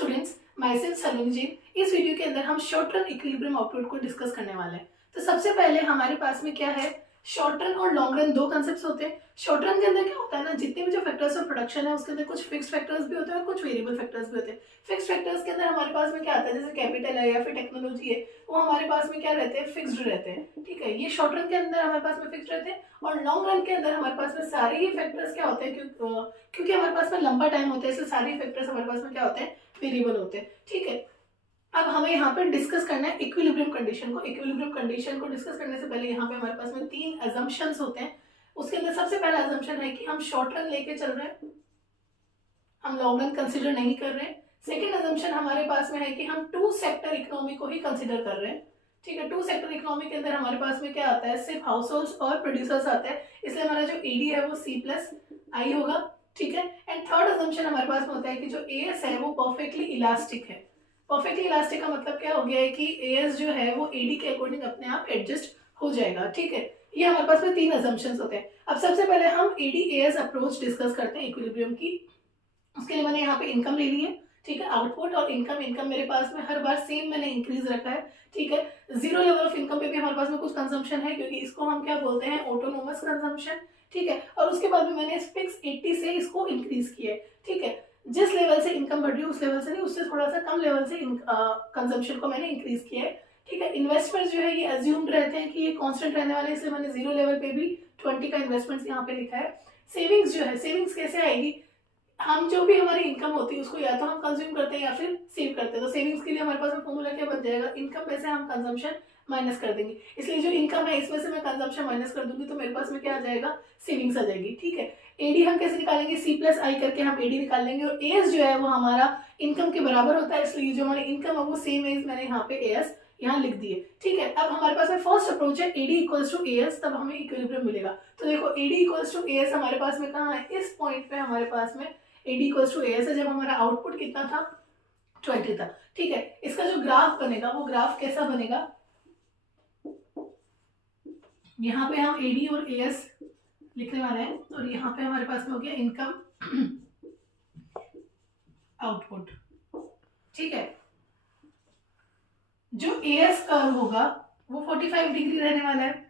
Students, my self सलोनीजीत। इस video के अंदर हम शॉर्ट रन इक्विलिब्रियम आउटपुट को डिस्कस करने वाले हैं। तो सबसे पहले हमारे पास में क्या है, शॉर्ट रन और लॉन्ग रन दो कंसेप्ट्स होते हैं। शॉर्ट रन के अंदर क्या होता है ना, जितने भी जो फैक्टर्स ऑफ प्रोडक्शन है उसके अंदर कुछ फिक्स्ड फैक्टर्स भी होते हैं और कुछ वेरिएबल फैक्टर्स भी होते हैं। फिक्स्ड फैक्टर्स के अंदर हमारे पास में क्या आता है, जैसे कैपिटल है या फिर टेक्नोलॉजी है, वो हमारे पास में क्या रहते हैं, फिक्स्ड रहते हैं। ठीक है, ये शॉर्ट रन के अंदर हमारे पास में फिक्स्ड रहते हैं। और लॉन्ग रन के अंदर हमारे पास में सारे ही फैक्टर्स क्या होते हैं, क्योंकि हमारे पास में लंबा टाइम होता है, इसलिए सारे फैक्टर्स हमारे पास में क्या होते हैं, वेरिएबल होते हैं। ठीक है, अब हमें यहाँ पे डिस्कस करना है इक्विलिब्रियम कंडीशन को। इक्विलिब्रियम कंडीशन को डिस्कस करने से पहले यहाँ पे हमारे पास में तीन अजम्पशंस होते हैं। उसके अंदर सबसे पहला अजम्पशन है कि हम शॉर्ट रन लेके चल रहे हैं, हम लॉन्ग रन कंसिडर नहीं कर रहे हैं। सेकेंड अजम्पशन हमारे पास में है कि हम टू सेक्टर इकोनॉमी को ही कंसिडर कर रहे हैं। ठीक है, टू सेक्टर इकोनॉमी के अंदर हमारे पास में क्या आता है, सिर्फ हाउस होल्ड्स और प्रोड्यूसर्स आता है, इसलिए हमारा जो एडी है वो C+I होगा। ठीक है, एंड थर्ड अजम्पशन हमारे पास में होता है कि जो एएस है वो परफेक्टली इलास्टिक है। परफेक्टली इलास्टिक का मतलब क्या हो गया है कि एएस जो है वो एडी के अकॉर्डिंग अपने आप एडजस्ट हो जाएगा। ठीक है, ये हमारे पास में तीन अजम्पशंस होते हैं। अब सबसे पहले हम एडी एएस अप्रोच डिस्कस करते हैं इक्विलिब्रियम की। उसके लिए मैंने यहाँ पे इनकम ले ली है। ठीक है, आउटपुट और इनकम मेरे पास में हर बार सेम मैंने इंक्रीज रखा है। ठीक है, जीरो लेवल ऑफ इनकम पे भी हमारे पास में कुछ कंजम्पशन है, क्योंकि इसको हम क्या बोलते हैं, ऑटोनोमस कंजम्पशन। ठीक है, और उसके बाद में मैंने फिक्स 80 से इसको इंक्रीज किया है। ठीक है, जिस लेवल से इनकम बढ़ रही है उस लेवल से नहीं, उससे थोड़ा सा कम लेवल से कंजम्पशन को मैंने इंक्रीज किया है। ठीक है, इन्वेस्टमेंट जो है ये अज्यूम्ड रहते हैं कि ये कांस्टेंट रहने वाले हैं, इसलिए मैंने जीरो लेवल पे भी 20 का इन्वेस्टमेंट यहाँ पे लिखा है। सेविंग्स जो है, सेविंग्स कैसे आएगी, हम जो भी हमारी इनकम होती है उसको या तो हम कंज्यूम करते हैं या फिर सेव करते हैं। तो सेविंग्स के लिए हमारे पास में फॉर्मूला क्या बन जाएगा, इनकम में से हम कंजम्पशन माइनस कर देंगे, इसलिए जो इनकम है इसमें से मैं कंजम्पशन माइनस कर दूंगी तो मेरे पास में क्या आ जाएगा, सेविंग्स आ जाएगी। ठीक है, एडी हम कैसे निकालेंगे, C+I करके हम एडी निकाल लेंगे, और एएस जो है वो हमारा इनकम के बराबर होता है, इसलिए जो हमारी इनकम है वो सेम है, मैंने यहाँ पे एएस यहाँ लिख दिए। ठीक है, अब हमारे पास में फर्स्ट अप्रोच है एडी इक्वल्स टू एएस, तब हमें इक्विलिब्रियम मिलेगा। तो देखो एडी इक्वल्स टू एएस हमारे पास में कहाँ है, इस पॉइंट पे हमारे पास में एडी इक्वल्स टू एएस है, जब हमारा आउटपुट कितना था, 20 था। ठीक है, इसका जो ग्राफ बनेगा वो ग्राफ कैसा बनेगा, यहाँ पे हम एडी और एएस लिखने वाले हैं, और यहाँ पे हमारे पास में हो गया इनकम आउटपुट। ठीक है, जो एएस कर्व होगा वो 45 डिग्री रहने वाला है,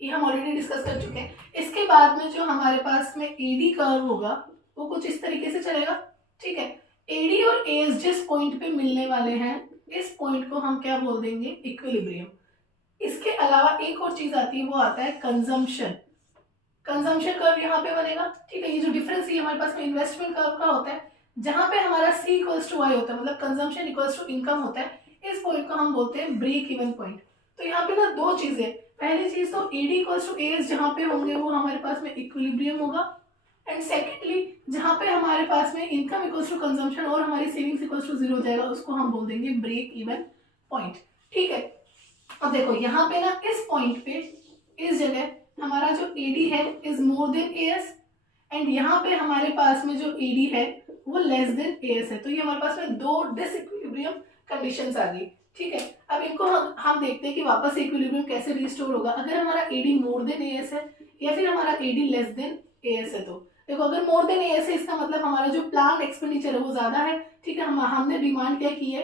ये हम ऑलरेडी डिस्कस कर चुके हैं। इसके बाद में जो हमारे पास में एडी कर्व होगा वो कुछ इस तरीके से चलेगा। ठीक है, एडी और एएस जिस पॉइंट पे मिलने वाले हैं इस पॉइंट को हम क्या बोल देंगे, इक्विलिब्रियम। इसके अलावा एक और चीज आती है, वो आता है कंजम्पशन। कंजम्पशन कर्व यहाँ पे बनेगा। ठीक है, ये जो डिफरेंस है हमारे पास में इन्वेस्टमेंट कर्व का होता है, जहां पे हमारा C इक्वल्स टू Y होता है, मतलब कंजम्पशन इक्वल्स टू इनकम होता है, इस पॉइंट को हम बोलते हैं ब्रेक इवन पॉइंट। तो यहाँ पे ना दो चीजें, पहली चीज तो एडी इक्वल्स टू एएस जहां पे होंगे वो हमारे पास में इक्विलिब्रियम होगा, एंड सेकेंडली जहां पे हमारे पास में इनकम इक्वल्स टू कंजम्पशन और हमारी सेविंग्स इक्वल्स टू जीरो हो जाएगा, उसको हम बोल देंगे ब्रेक इवन पॉइंट। ठीक है, अब देखो यहाँ पे ना इस पॉइंट पे, इस जगह हमारा जो एडी है is more than as, and यहाँ पे हमारे पास में जो एडी है वो लेस देन एएस है। तो ये हमारे पास में दो डिसइक्विलिब्रियम कंडीशंस आ गई। ठीक है, अब इनको हम देखते हैं कि वापस इक्विलिब्रियम कैसे रिस्टोर होगा। अगर हमारा एडी मोर देन एएस है या फिर हमारा एडी लेस देन एएस है, तो देखो अगर मोर देन एएस है इसका मतलब हमारा जो प्लान एक्सपेंडिचर है वो ज्यादा है। ठीक है, हमने डिमांड क्या की है,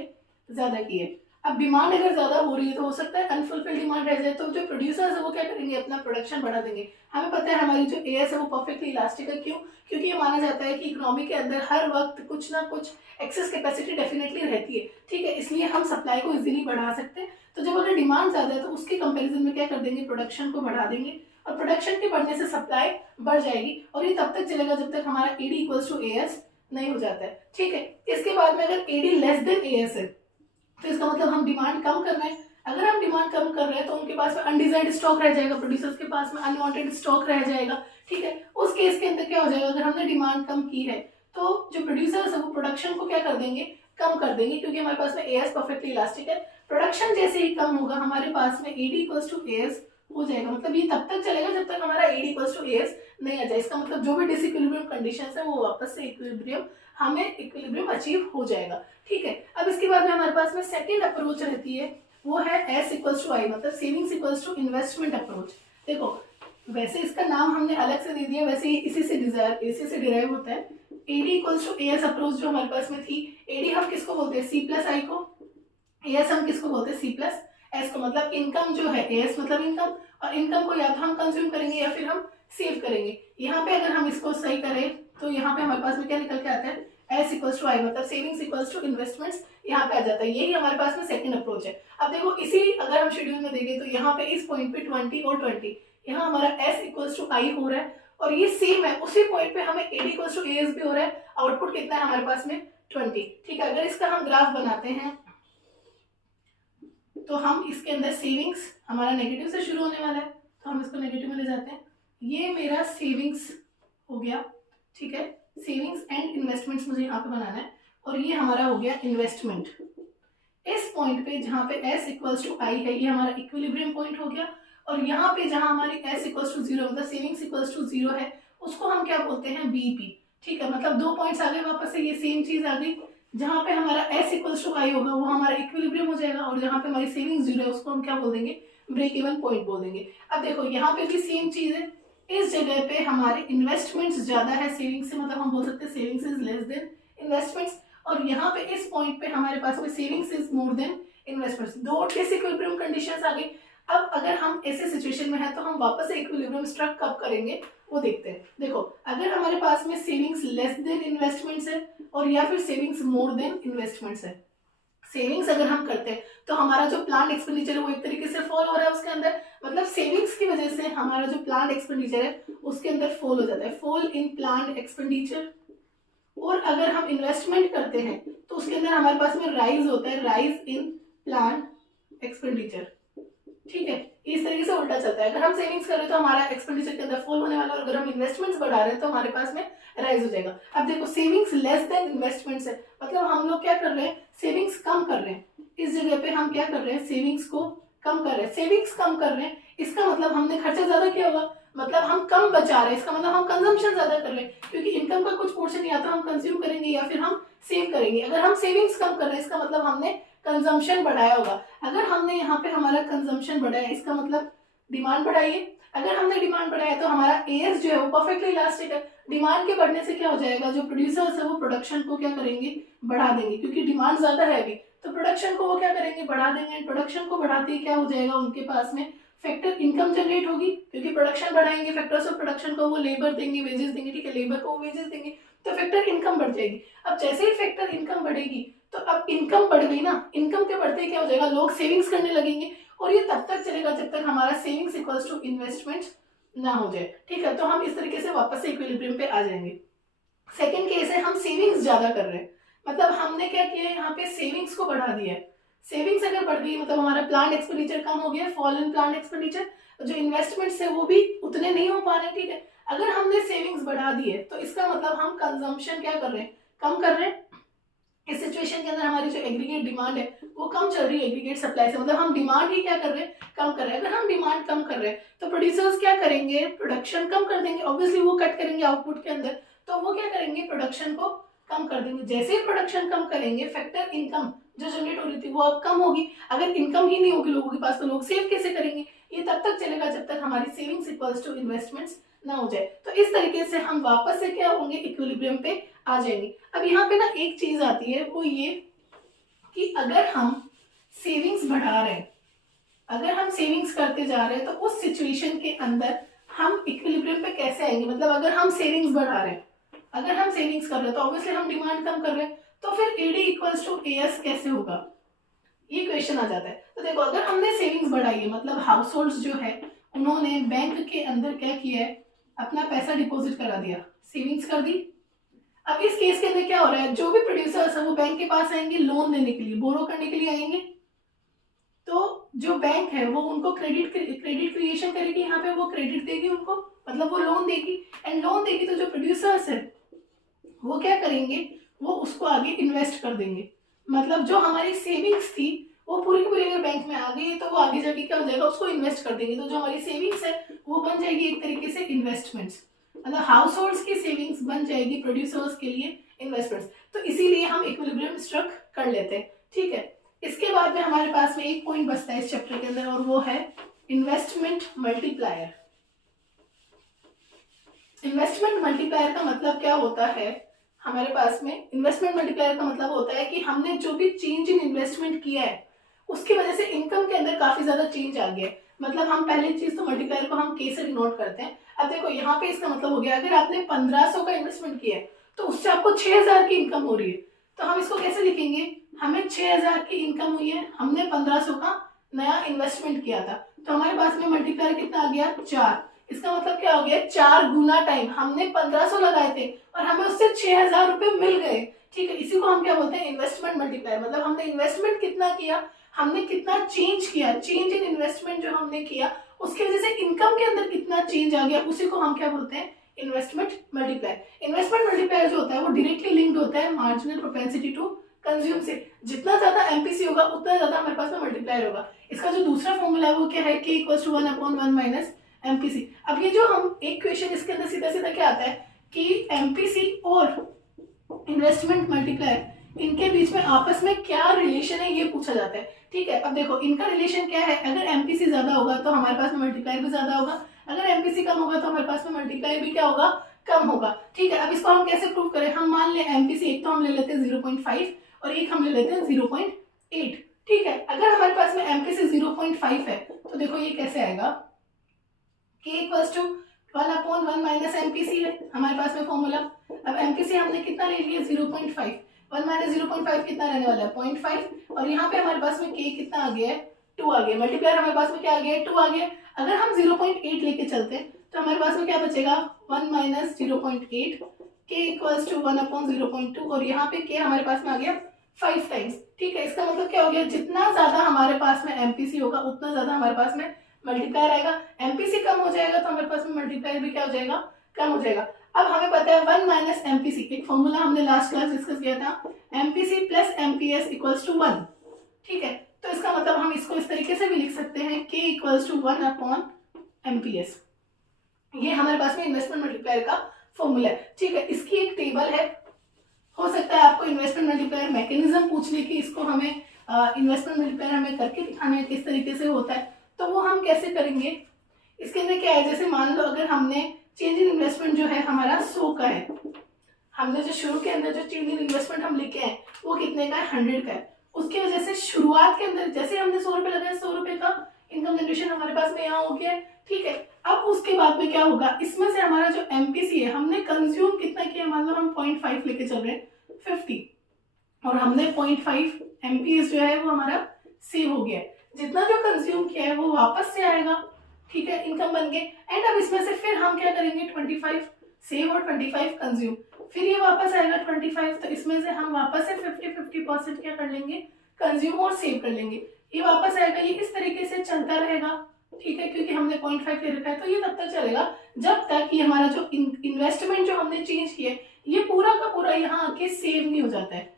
ज्यादा की है। अब डिमांड अगर ज्यादा हो रही है तो हो सकता है अनफुलफिल्ड डिमांड रह जाए, तो जो प्रोड्यूसर्स है वो क्या करेंगे, अपना प्रोडक्शन बढ़ा देंगे। हमें पता है हमारी जो एएस है वो परफेक्टली इलास्टिक है, क्यों, क्योंकि ये माना जाता है कि इकोनॉमी के अंदर हर वक्त कुछ ना कुछ एक्सेस कैपेसिटी डेफिनेटली रहती है। ठीक है, इसलिए हम सप्लाई को इजीली बढ़ा सकते हैं। तो जब अगर डिमांड ज्यादा है तो उसके कंपेरिजन में क्या कर देंगे, प्रोडक्शन को बढ़ा देंगे, और प्रोडक्शन के बढ़ने से सप्लाई बढ़ जाएगी, और ये तब तक चलेगा जब तक हमारा एडी इक्वल्स टू एएस नहीं हो जाता है। ठीक है, इसके बाद में अगर एडी लेस देन एएस है तो इसका मतलब हम डिमांड कम कर रहे हैं। अगर हम डिमांड कम कर रहे हैं तो उनके पास में अनडिजायर्ड स्टॉक रह जाएगा, प्रोड्यूसर्स के पास में अनवांटेड स्टॉक रह जाएगा। ठीक है, उस केस के अंदर क्या हो जाएगा, अगर हमने डिमांड कम की है तो जो प्रोड्यूसर्स है वो प्रोडक्शन को क्या कर देंगे, कम कर देंगे, क्योंकि हमारे पास में एएस परफेक्टली इलास्टिक है। प्रोडक्शन जैसे ही कम होगा हमारे पास में एडी इक्वल्स टू एएस हो जाएगा, मतलब ये तब तक चलेगा जब तक हमारा एडी इक्वल्स टू एएस नहीं आ जाए। इसका मतलब जो भी डिसइक्विलिब्रियम कंडीशंस है वो वापस से इक्विलिब्रियम, हमें इक्विलिब्रियम अचीव हो जाएगा। ठीक है, अब इसके बाद में हमारे पास में सेकंड अप्रोच रहती है, वो है S इक्वल्स टू I, मतलब savings equals to investment approach. देखो वैसे इसका नाम हमने अलग से दे दिया, वैसे इसी से डिराइव होता है। AD equals to AS approach जो हमारे पास में थी, एडी हम किसको बोलते हैं सी प्लस आई को, एएस हम किसको बोलते हैं सी प्लस एस को, मतलब इनकम जो है एएस मतलब इनकम, और इनकम को या तो हम कंज्यूम करेंगे या फिर हम सेव करेंगे। यहाँ पे अगर हम इसको सही करें तो यहाँ पे हमारे पास में क्या निकल के आता है एस इक्वल्स टू आई, मतलब सेविंग्स इक्वल्स टू इन्वेस्टमेंट्स यहाँ पे आ जाता है। यही हमारे पास में सेकंड अप्रोच है। अब देखो इसी अगर हम शेड्यूल में देखें तो यहाँ पे इस पॉइंट पे 20 और 20, यहाँ हमारा एस इक्वल्स टू आई हो रहा है, और ये सेम है उसी पॉइंट पे हमें एडी इक्वल्स टू एएस भी हो रहा है। आउटपुट कितना है हमारे पास में 20। ठीक है, अगर इसका हम ग्राफ बनाते हैं तो हम इसके अंदर सेविंग्स हमारा नेगेटिव से शुरू होने वाला है, तो हम इसको नेगेटिव में ले जाते हैं। ये मेरा सेविंग्स हो गया, ठीक है, सेविंग्स एंड इन्वेस्टमेंट्स मुझे यहाँ पे बनाना है, और ये हमारा हो गया इन्वेस्टमेंट। इस पॉइंट पे जहाँ पे s इक्वल्स टू आई है ये हमारा इक्विलिब्रियम पॉइंट हो गया, और यहाँ पे जहाँ हमारी s इक्वल्स टू जीरो मतलब सेविंग्स इक्वल्स टू जीरो है उसको हम क्या बोलते हैं बीपी। ठीक है, मतलब दो पॉइंट्स आ गए वापस से, ये सेम चीज आ गई। जहाँ पे हमारा s इक्वल्स टू आई होगा वो हमारा इक्विलिब्रियम हो जाएगा, और जहाँ पे हमारी सेविंग्स जीरो है उसको हम क्या बोल देंगे ब्रेक इवन पॉइंट बोल देंगे। अब देखो यहाँ पे भी सेम चीज है, इस जगह पे हमारे इन्वेस्टमेंट्स ज्यादा है सेविंग्स से, मतलब हम बोल सकते हैं savings is less than investments, और यहाँ पे इस पॉइंट पे हमारे पास में savings is more than investments. दो डिसइक्विलिब्रियम कंडीशंस आ गई। अब अगर हम ऐसे सिचुएशन में है तो हम वापस से इक्विलिब्रियम स्ट्रक कब करेंगे वो देखते हैं। देखो अगर हमारे पास में सेविंग्स लेस देन इन्वेस्टमेंट्स है और या फिर सेविंग्स मोर देन इन्वेस्टमेंट्स है, सेविंग्स अगर हम करते हैं तो हमारा जो प्लान एक्सपेंडिचर है वो एक तरीके से फॉल हो रहा है उसके अंदर, मतलब सेविंग्स की वजह से हमारा जो प्लान एक्सपेंडिचर है उसके अंदर फॉल हो जाता है, फॉल इन प्लान एक्सपेंडिचर। और अगर हम इन्वेस्टमेंट करते हैं तो उसके अंदर हमारे पास में राइज होता है, राइज इन प्लान एक्सपेंडिचर। ठीक है, इस तरीके से उल्टा चलता है। अगर हम सेविंग्स कर रहे हैं तो हमारा एक्सपेंडिचर के अंदर फॉल होने वाला है, और अगर हम इन्वेस्टमेंट्स बढ़ा रहे हैं तो हमारे पास में राइज हो जाएगा। अब देखो सेविंग्स लेस देन इन्वेस्टमेंट्स है, मतलब हम लोग क्या कर रहे हैं सेविंग्स कम कर रहे हैं। इस जगह पे हम क्या कर रहे हैं सेविंग्स को कम कर रहे हैं, सेविंग्स कम कर रहे हैं, इसका मतलब हमने खर्चा ज्यादा किया होगा, मतलब हम कम बचा रहे हैं, इसका मतलब हम कंजम्पशन ज्यादा कर रहे हैं, क्योंकि इनकम का कुछ पोर्शन या तो हम कंज्यूम करेंगे या फिर हम सेव करेंगे। अगर हम सेविंग्स कम कर रहे हैं इसका मतलब हमने कंजम्पशन बढ़ाया होगा। अगर हमने यहाँ पे हमारा कंजम्पशन बढ़ाया इसका मतलब डिमांड बढ़ाई है। अगर हमने डिमांड बढ़ाया तो हमारा एएस जो है वो परफेक्टली इलास्टिक है। डिमांड के बढ़ने से क्या हो जाएगा, जो प्रोड्यूसर्स है वो प्रोडक्शन को क्या करेंगे बढ़ा देंगे, क्योंकि डिमांड ज्यादा है अभी, तो प्रोडक्शन को वो क्या करेंगे बढ़ा देंगे। प्रोडक्शन को बढ़ाते ही क्या हो जाएगा उनके पास में फैक्टर इनकम जनरेट होगी, क्योंकि प्रोडक्शन बढ़ाएंगे, फैक्टर्स ऑफ प्रोडक्शन को वो लेबर देंगे, वेजेस देंगे, ठीक है, लेबर को वो वेजेस देंगे, तो फैक्टर इनकम बढ़ जाएगी। अब जैसे ही फैक्टर इनकम बढ़ेगी तो अब इनकम बढ़ गई ना, इनकम के बढ़ते क्या हो जाएगा लोग सेविंग्स करने लगेंगे, और ये तब तक चलेगा जब तक हमारा सेविंग्स इक्वल्स टू इन्वेस्टमेंट ना हो जाए। ठीक है, तो हम इस तरीके से वापस से इक्विलिब्रियम पे आ जाएंगे। सेकंड केस है हम सेविंग्स ज्यादा कर रहे हैं, मतलब हमने क्या किया है यहाँ पे सेविंग्स को बढ़ा दिया है। सेविंग्स अगर बढ़ गई मतलब हमारा प्लान एक्सपेंडिचर कम हो गया, फॉल इन प्लान एक्सपेंडिचर, जो इन्वेस्टमेंट्स है वो भी उतने नहीं हो पा रहे। ठीक है, अगर हमने सेविंग्स बढ़ा दी है तो इसका मतलब हम कंजम्पशन क्या कर रहे हैं कम कर रहे हैं। इस सिचुएशन के अंदर हमारी जो एग्रीगेट डिमांड है वो कम चल रही है एग्रीगेट सप्लाई से, मतलब हम डिमांड ही क्या कर रहे हैं कम कर रहे हैं। अगर हम डिमांड कम कर रहे हैं तो प्रोड्यूसर्स क्या करेंगे प्रोडक्शन कम कर देंगे, ऑब्वियसली वो कट करेंगे आउटपुट के अंदर, तो वो क्या करेंगे प्रोडक्शन को कम कर देंगे। जैसे ही प्रोडक्शन कम करेंगे फैक्टर इनकम जो जनरेट हो रही थी वो अब कम होगी। अगर इनकम ही नहीं होगी लोगों के पास तो लोग सेव कैसे करेंगे, ये तब तक चलेगा जब तक हमारी सेविंग्स इक्वल्स टू इन्वेस्टमेंट्स ना हो जाए। तो इस तरीके से हम वापस से क्या होंगे इक्विलिब्रियम पे आ जाएंगे। अब यहाँ पे ना एक चीज आती है वो ये कि अगर हम सेविंग्स बढ़ा रहे हैं, अगर हम सेविंग्स करते जा रहे हैं तो उस सिचुएशन के अंदर हम इक्विलिब्रियम पे कैसे आएंगे। मतलब अगर हम सेविंग्स बढ़ा रहे हैं, अगर हम सेविंग्स कर रहे हैं तो ऑब्वियसली हम डिमांड कम कर रहे हैं, तो फिर एडी इक्वल्स टू एएस कैसे होगा, ये क्वेश्चन आ जाता है। तो देखो अगर हमने सेविंग्स बढ़ाई है मतलब हाउस होल्ड्स जो है उन्होंने बैंक के अंदर क्या किया है अपना पैसा डिपॉजिट करा दिया, सेविंग्स कर दी। अब इस केस के अंदर क्या हो रहा है जो भी प्रोड्यूसर्स है वो बैंक के पास आएंगे लोन देने के लिए, बोरो करने के लिए आएंगे, तो जो बैंक है वो उनको क्रेडिट क्रिएशन करेगी, यहाँ पे वो क्रेडिट देगी उनको, मतलब वो लोन देगी, एंड लोन देगी तो जो प्रोड्यूसर्स है वो क्या करेंगे वो उसको आगे इन्वेस्ट कर देंगे। मतलब जो हमारी सेविंग्स थी वो पूरी की पूरी अगर बैंक में आ गई तो वो आगे जाके क्या हो जाएगा उसको इन्वेस्ट कर देंगे, तो जो हमारी सेविंग्स है वो बन जाएगी एक तरीके से इन्वेस्टमेंट्स, मतलब हाउस होल्ड्स की सेविंग्स बन जाएगी प्रोड्यूसर्स के लिए इन्वेस्टमेंट्स। तो इसीलिए हम इक्विलिब्रियम स्ट्रक कर लेते हैं। ठीक है, इसके बाद में हमारे पास में एक पॉइंट बचता है इस चैप्टर के अंदर और वो है इन्वेस्टमेंट मल्टीप्लायर। इन्वेस्टमेंट मल्टीप्लायर का मतलब क्या होता है, हमारे पास में इन्वेस्टमेंट मल्टीप्लायर का मतलब होता है कि हमने जो भी चेंज इन इन्वेस्टमेंट किया है उसकी वजह से इनकम के अंदर काफी ज्यादा चेंज आ गया है। मतलब हम पहली चीज तो मल्टीप्लायर को हम के से डिनोट करते हैं। अब देखो यहाँ पे इसका मतलब हो गया, अगर आपने 1500 का इन्वेस्टमेंट किया है तो उससे आपको 6000 की इनकम हो रही है, तो हम इसको कैसे लिखेंगे, हमें 6000 की इनकम हुई है, हमने 1500 का नया इन्वेस्टमेंट किया था, तो हमारे पास में मल्टीप्लायर कितना आ गया 4। इसका मतलब क्या हो गया, 4 गुना टाइम हमने 1500 लगाए थे और हमें उससे 6000 रुपए मिल गए। ठीक है, इसी को हम क्या बोलते हैं, इन्वेस्टमेंट मल्टीप्लायर। मतलब हमने इन्वेस्टमेंट कितना किया, हमने कितना चेंज किया, चेंज इन इन्वेस्टमेंट जो हमने किया उसकी वजह से इनकम के अंदर कितना चेंज आ गया, उसी को हम क्या बोलते हैं, इन्वेस्टमेंट मल्टीप्लायर। इन्वेस्टमेंट मल्टीप्लायर जो होता है वो डायरेक्टली लिंक्ड होता है मार्जिनल प्रोपेंसिटी टू कंज्यूम से। जितना ज्यादा एमपीसी होगा उतना ज्यादा हमारे पास में मल्टीप्लायर होगा। इसका जो दूसरा फॉर्मूला है वो क्या है, के इक्वल्स टू 1/1 माइनस एमपीसी। अब ये जो हम एक क्वेश्चन इसके अंदर सीधा सीधा क्या आता है कि एमपीसी और इन्वेस्टमेंट मल्टीप्लायर इनके बीच में आपस में क्या रिलेशन है ये पूछा जाता है। ठीक है, अब देखो इनका रिलेशन क्या है, अगर एमपीसी ज्यादा होगा तो हमारे पास में मल्टीप्लायर भी ज्यादा होगा, अगर एमपीसी कम होगा तो हमारे पास में मल्टीप्लायर भी क्या होगा, कम होगा। ठीक है, अब इसको हम कैसे प्रूव करें, हम मान ले एमपीसी एक तो हम ले लेते हैं 0.5 और एक हम ले लेते हैं 0.8। ठीक है, अगर हमारे पास में एमपीसी 0.5 है तो देखो ये कैसे आएगा, के इक्वल्स टू 1/1 माइनस एमपीसी है हमारे पास में फॉर्मूला। अब एमपीसी हमने कितना ले लिया 0.5, 1 माइनस 0.5 कितना रहने वाला है 0.5, और यहाँ पे हमारे पास में के कितना आ गया है 2 आ गया, मल्टीप्लायर हमारे पास में क्या आ गया है 2 आ गया। अगर हम 0.8 लेके चलते हैं तो हमारे पास में क्या बचेगा 1 माइनस 0.8, के इक्वल्स टू 1/0.2, और यहाँ पे के हमारे पास में आ गया 5 टाइम्स। ठीक है, इसका मतलब क्या हो गया, जितना ज्यादा हमारे पास में एमपीसी होगा उतना ज्यादा हमारे पास में मल्टीप्लायर आएगा। एमपीसी कम हो जाएगा तो हमारे पास में मल्टीप्लायर भी क्या हो जाएगा, कम हो जाएगा। अब हमें पता है 1 माइनस एमपीसी, एक फॉर्मूला हमने लास्ट क्लास डिस्कस किया था, MPC plus MPS equals to 1। ठीक है, तो इसका मतलब हम इसको इस तरीके से भी लिख सकते हैं, के इक्वल्स टू 1/एमपीएस। ये हमारे पास में इन्वेस्टमेंट मल्टीप्लायर का फॉर्मूला है। ठीक है, इसकी एक टेबल है, हो सकता है आपको इन्वेस्टमेंट मल्टीप्लायर मैकेनिज्म पूछ ले कि इसको हमें इन्वेस्टमेंट मल्टीप्लायर हमें करके दिखाना है किस तरीके से होता है, तो वो हम कैसे करेंगे। इसके अंदर क्या है, जैसे मान लो अगर हमने चेंज इन इन्वेस्टमेंट जो है हमारा 100 का है, हमने जो शुरू के अंदर जो चेंज इन इन्वेस्टमेंट हम लिखे हैं वो कितने का है 100 का है, उसकी वजह से शुरुआत के अंदर जैसे हमने 100 रुपए लगाए 100 रुपए का इनकम जनरेशन हमारे पास में यहाँ हो गया है। ठीक है, अब उसके बाद में क्या होगा, इसमें से हमारा जो एमपीसी है हमने कंज्यूम कितना किया, मान लो हम 0.5 लेके चल रहे हैं 50, और हमने 0.5 एमपीएस जो है वो हमारा सेव हो गया है। जितना जो कंज्यूम किया है वो वापस से आएगा। ठीक है, इनकम बन गए। एंड अब इसमें से फिर हम क्या करेंगे 25 सेव और 25 कंज्यूम, फिर ये वापस आएगा 25, तो इसमें से हम वापस से 50% क्या कर लेंगे, कंज्यूम और सेव कर लेंगे, ये वापस आएगा। ये इस तरीके से चलता रहेगा। ठीक है, क्योंकि हमने 0.5 ले रखा है तो ये तब तक चलेगा जब तक ये हमारा जो इन्वेस्टमेंट जो हमने चेंज किया ये पूरा का पूरा यहाँ आके सेव नहीं हो जाता है,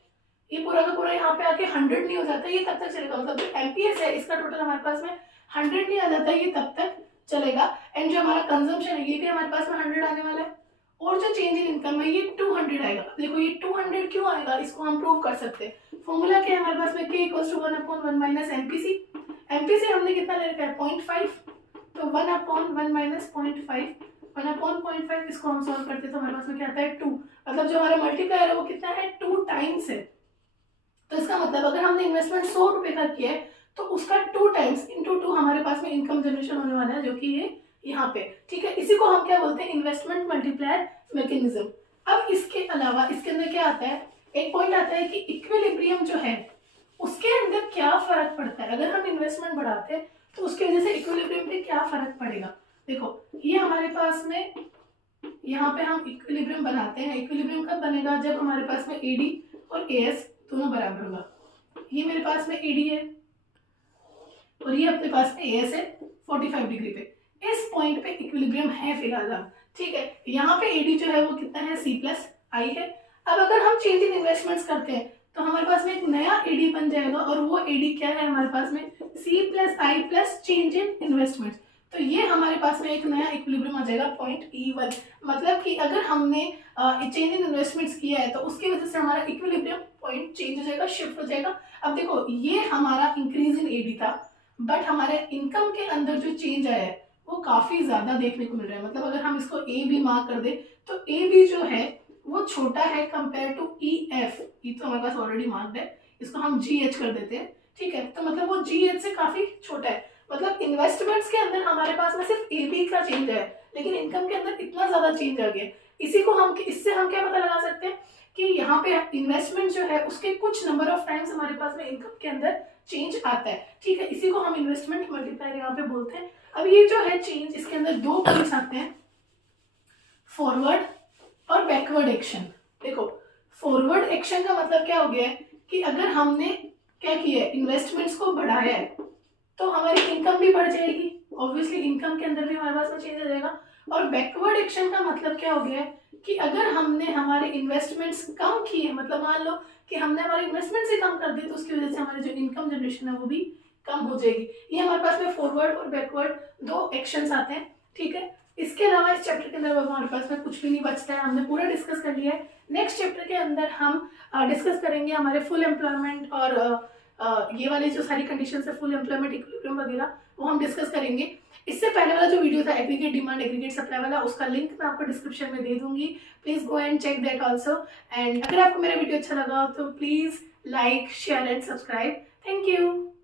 ये पूरा का पूरा यहाँ पे आके 100 नहीं हो जाता, ये तब तक चलेगा। मतलब जो एमपीएस है इसका टोटल हमारे पास में 100 नहीं आ जाता, ये तब तक चलेगा। एंड जो हमारा कंजम्पशन है ये भी हमारे पास में 100 आने वाला है, और जो चेंज इन इनकम है ये 200 आएगा। देखो ये 200 क्यों आएगा, इसको हम प्रूव कर सकते हैं। फॉर्मूला क्या है हमारे पास में, K equals to 1/1 minus MPC. MPC हमने कितना ले रखा है 0.5, तो 1/1 माइनस 0.5, 1/0.5 इसको हम सॉल्व करते तो हमारे पास में क्या आता है 2। मतलब जो हमारा मल्टीप्लायर है वो कितना है 2 टाइम्स है। तो इसका मतलब अगर हमने इन्वेस्टमेंट 100 रुपए का किया है तो उसका 2 टाइम्स इंटू 2 हमारे पास में इनकम जनरेशन होने वाला है, जो कि ये यहाँ पे। ठीक है, इसी को हम क्या बोलते हैं, इन्वेस्टमेंट मल्टीप्लायर मैकेनिज्म। अब इसके अलावा इसके अंदर क्या आता है, एक पॉइंट आता है कि इक्विलिब्रियम जो है उसके अंदर क्या फर्क पड़ता है। अगर हम इन्वेस्टमेंट बढ़ाते हैं तो उसकी वजह से इक्विलिब्रियम पे क्या फर्क पड़ेगा। देखो ये हमारे पास में यहाँ पे हम इक्विलिब्रियम बनाते हैं। इक्विलिब्रियम कब बनेगा, जब हमारे पास में एडी और एएस दोनों बराबर होगा। ये मेरे पास में एडी है और ये अपने पास में एएस है 45 डिग्री पे, इस पॉइंट पे इक्विलिब्रियम है फिलहाल। ठीक है, यहाँ पे एडी जो है वो कितना है C+I है। अब अगर हम चेंज इन इन्वेस्टमेंट्स करते हैं तो हमारे पास में एक नया एडी बन जाएगा, और वो एडी क्या है हमारे पास में C+I plus change in investments. तो ये हमारे पास में एक नया इक्विलिब्रियम आ जाएगा पॉइंट E1। मतलब कि अगर हमने चेंज इन इन्वेस्टमेंट्स किया है तो उसकी वजह से हमारा इक्विलिब्रियम पॉइंट चेंज हो जाएगा, शिफ्ट हो जाएगा। अब देखो ये हमारा इंक्रीज इन एडी था, बट हमारे इनकम के अंदर जो चेंज आया है वो काफी ज्यादा देखने को मिल रहा है। मतलब अगर हम इसको ए बी मार्क कर दे तो ए बी जो है वो छोटा है कंपेयर टू ई एफ। ई तो हमारे पास ऑलरेडी मार्क्ड है, इसको हम जी एच कर देते हैं, ठीक है। तो मतलब वो जी एच से काफी छोटा है। मतलब इन्वेस्टमेंट्स के अंदर हमारे पास में सिर्फ ए बी का चेंज है, लेकिन इनकम के अंदर इतना ज्यादा चेंज आ गया। इससे हम क्या पता लगा सकते हैं कि यहाँ पे इन्वेस्टमेंट जो है उसके कुछ नंबर ऑफ टाइम्स हमारे पास में इनकम के अंदर चेंज आता है, ठीक है। इसी को हम इन्वेस्टमेंट मल्टीप्लायर यहाँ पे बोलते हैं। अब ये जो है चेंज, इसके अंदर दो पॉइंट्स आते हैं, फॉरवर्ड और बैकवर्ड एक्शन। देखो, फॉरवर्ड एक्शन का मतलब क्या हो गया है कि अगर हमने क्या किया है, इन्वेस्टमेंट्स को बढ़ाया है, तो हमारी इनकम भी बढ़ जाएगी, ऑब्वियसली इनकम के अंदर भी हमारे पास में चेंज आ जाएगा। और बैकवर्ड एक्शन का मतलब क्या हो गया है कि अगर हमने हमारे इन्वेस्टमेंट्स कम किए, मतलब मान लो कि हमने हमारे इन्वेस्टमेंट्स ही कम कर दिए, तो उसकी वजह से हमारी जो इनकम जनरेशन है वो भी कम हो जाएगी। ये हमारे पास में फॉरवर्ड और बैकवर्ड दो एक्शंस आते हैं, ठीक है। इसके अलावा इस चैप्टर के अंदर हमारे पास में कुछ भी नहीं बचता है, हमने पूरा डिस्कस कर लिया है। नेक्स्ट चैप्टर के अंदर हम डिस्कस करेंगे हमारे फुल एम्प्लॉयमेंट और ये वाली जो सारी कंडीशन है, फुल एम्प्लॉयमेंट, इक्विलिब्रियम वगैरह, वो हम डिस्कस करेंगे। इससे पहले वाला जो वीडियो था एग्रीगेट डिमांड एग्रीगेट सप्लाई वाला, उसका लिंक मैं आपको डिस्क्रिप्शन में दे दूंगी, please go and check that also. And अगर आपको मेरा वीडियो अच्छा लगा तो please like share and subscribe. Thank you.